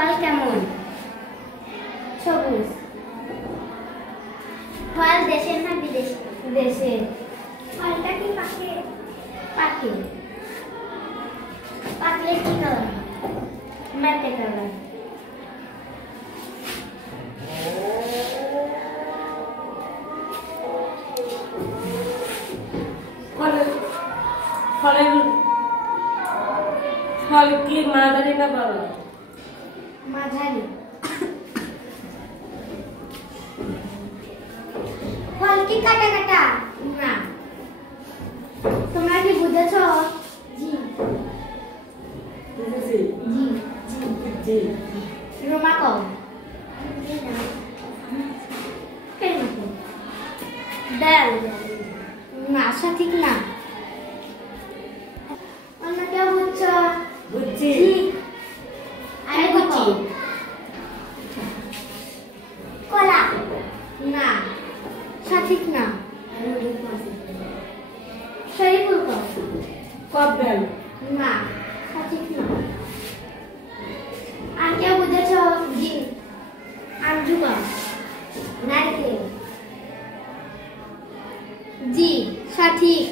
ফল কেমন? সবুজ। ফল দেশের না বিদেশে? দেশের। ফলটা কি পাকে? পাকে। পাকলে কি কালার? মেটে কালার। ফল কি মাঝারি না বড়? মাঝারি। ফল কি কাটা কাটা? না। তোমরা কি বুঝেছো? জি বুঝেছি। জি জি রোমা কও। ডাল। না, সঠিক না। অন্য কেউ বুঝছো? বুঝছি। আমি বুঝছি। কলা। না, সঠিক না। শরীফুল কও। কদবেল। না, সঠিক না। আর কেউ বুঝেছো? জি আঞ্জু কও। নারকেল। জি সঠিক।